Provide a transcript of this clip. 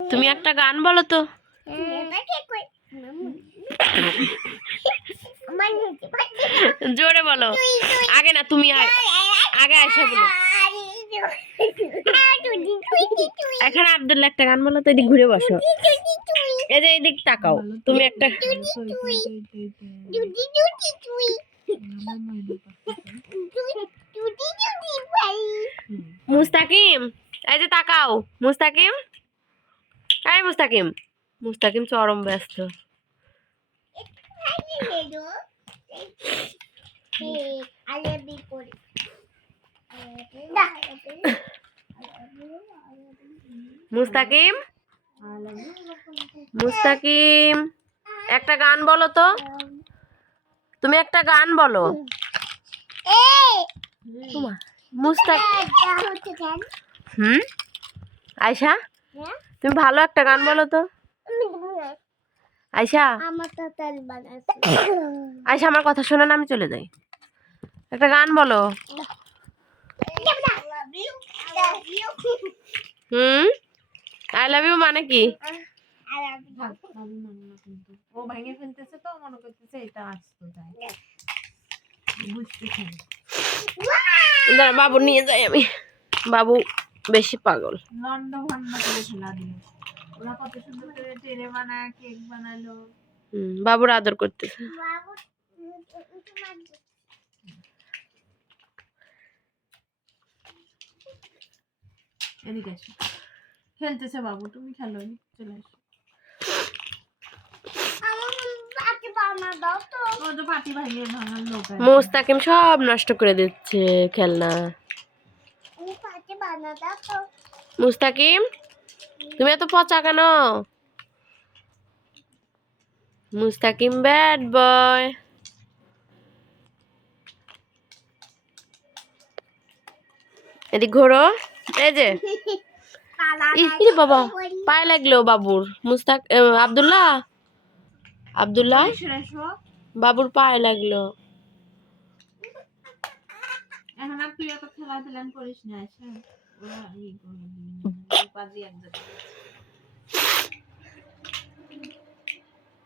তুমি একটা গান বলো তো। জোরে বলো। আগে না, তুমি আগে এসে বলো। এখানে আব্দুল্লাহ একটা গান বলো তো, এদিক ঘুরে বসো। এই যে এদিক তাকাও। তুমি একটা মুস্তাকিম, এই যে তাকাও। মুস্তাকিম? এই মুস্তাকিম মুস্তাকিম চরম ব্যস্ত। মুস্তাকিম মুস্তাকিম, একটা গান বলো তো। তুমি একটা গান বলো। মুস্তাক হুম? আয়শা? তুমি ভালো একটা গান বলো তো। বানাচ্ছে আয়শা আমার কথা শোনো না আমি চলে যাই। একটা গান বলো। হুম? আই লাভ ইউ মানে কি? ও ভেঙে ফেলতেছে তো মনে করতেছে এটা আসতো তাই। বুঝতেছে না। দাঁড়া বাবু নিয়ে যাই আমি। বাবু। বেশি পাগল। বাবুর আদর করতেছে। এদিকে আসো খেলতেছে বাবু তুমি খেলো চলে আসো। মোস্তাকিম সব নষ্ট করে দিচ্ছে খেলনা। মুস্তাকিম তুমি এত পচা কেন? মুস্তাকিম ব্যাড বয় এদিক ঘোরো। এই যে। ইরে বাবা? পায়ে লাগল বাবুর। মুস্তাক আব্দুল্লাহ? আব্দুল্লাহ। বাবুর পায়ে লাগল। খেলা ফেলান করিস না আচ্ছা? ওরা ই করে দিবি না